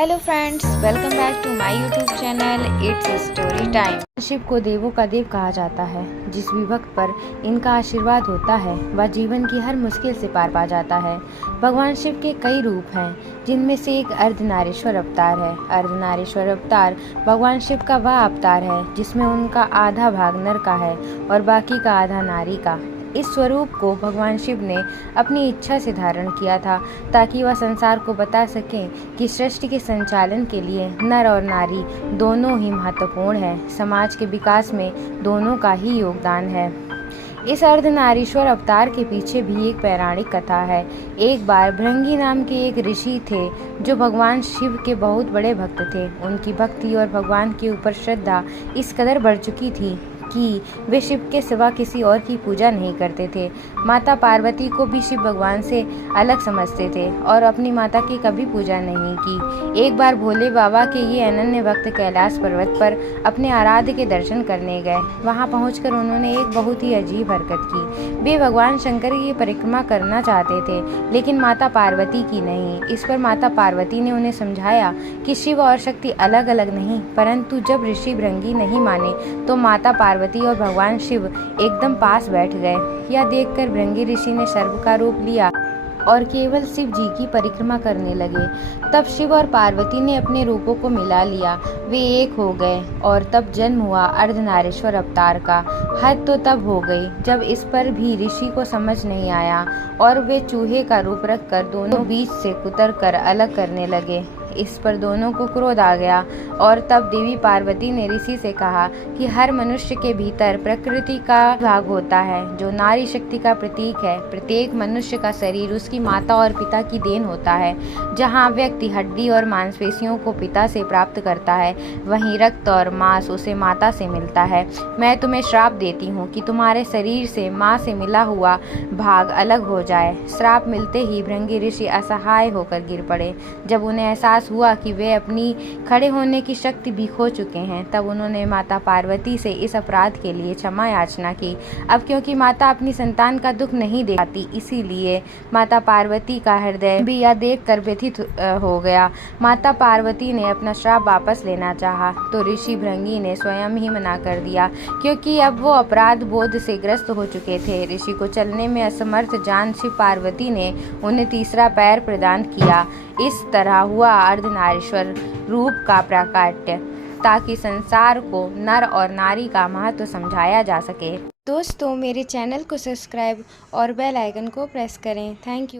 Hello friends, welcome back to my YouTube channel it's story time. Shiva को देवों का देव कहा जाता है। जिस भी भक्त पर इनका आशीर्वाद होता है वह जीवन की हर मुश्किल से पार पा जाता है। भगवान शिव के कई रूप हैं, जिनमें से एक अर्धनारीश्वर अवतार है। अर्धनारीश्वर अवतार भगवान शिव का वह अवतार है जिसमें उनका आधा भाग नर का है और बाकी का आधा नारी का। इस स्वरूप को भगवान शिव ने अपनी इच्छा से धारण किया था ताकि वह संसार को बता सकें कि सृष्टि के संचालन के लिए नर और नारी दोनों ही महत्वपूर्ण हैं। समाज के विकास में दोनों का ही योगदान है। इस अर्धनारीश्वर अवतार के पीछे भी एक पौराणिक कथा है। एक बार भृंगी नाम के एक ऋषि थे जो भगवान शिव के बहुत बड़े भक्त थे। उनकी भक्ति और भगवान के ऊपर श्रद्धा इस कदर बढ़ चुकी थी कि वे शिव के सिवा किसी और की पूजा नहीं करते थे। माता पार्वती को भी शिव भगवान से अलग समझते थे और अपनी माता की कभी पूजा नहीं की। एक बार भोले बाबा के ये अनन्य भक्त कैलाश पर्वत पर अपने आराध्य के दर्शन करने गए। वहां पहुंचकर उन्होंने एक बहुत ही अजीब हरकत की। वे भगवान शंकर की परिक्रमा करना चाहते थे, लेकिन माता पार्वती की नहीं। इस पर माता पार्वती ने उन्हें समझाया कि शिव और शक्ति अलग अलग नहीं, परंतु जब ऋषि भृंगी नहीं माने तो माता पार्वती और भगवान शिव एकदम पास बैठ गए। यह देखकर भृंगी ऋषि ने सर्प का रूप लिया और केवल शिव जी की परिक्रमा करने लगे। तब शिव और पार्वती ने अपने रूपों को मिला लिया, वे एक हो गए और तब जन्म हुआ अर्धनारीश्वर अवतार का। हद तो तब हो गई जब इस पर भी ऋषि को समझ नहीं आया और वे चूहे का रूप रखकर दोनों बीच से कुतर कर अलग करने लगे। इस पर दोनों को क्रोध आ गया और तब देवी पार्वती ने ऋषि से कहा कि हर मनुष्य के भीतर प्रकृति का भाग होता है जो नारी शक्ति का प्रतीक है। प्रत्येक मनुष्य का शरीर उसकी माता और पिता की देन होता है। जहाँ व्यक्ति हड्डी और मांसपेशियों को पिता से प्राप्त करता है, वहीं रक्त और मांस उसे माता से मिलता है। मैं तुम्हें श्राप देती हूँ कि तुम्हारे शरीर से माँ से मिला हुआ भाग अलग हो जाए। श्राप मिलते ही भृंगी ऋषि असहाय होकर गिर पड़े। जब उन्हें एहसास हुआ कि वे अपनी खड़े होने की शक्ति भी खो चुके हैं, तब उन्होंने माता पार्वती से इस अपराध के लिए क्षमा याचना की। अब क्योंकि माता अपनी संतान का दुख नहीं देख पाती, इसीलिए माता पार्वती का हृदय भी यह देखकर व्यथित हो गया। माता पार्वती ने अपना श्राप वापस लेना चाहा तो ऋषि भृंगी ने स्वयं ही मना कर दिया, क्योंकि अब वो अपराध बोध से ग्रस्त हो चुके थे। ऋषि को चलने में असमर्थ जान शिव पार्वती ने उन्हें तीसरा पैर प्रदान किया। इस तरह हुआ अर्धनारीश्वर रूप का प्राकट्य, ताकि संसार को नर और नारी का महत्व समझाया जा सके। दोस्तों, मेरे चैनल को सब्सक्राइब और बेल आइकन को प्रेस करें। Thank you.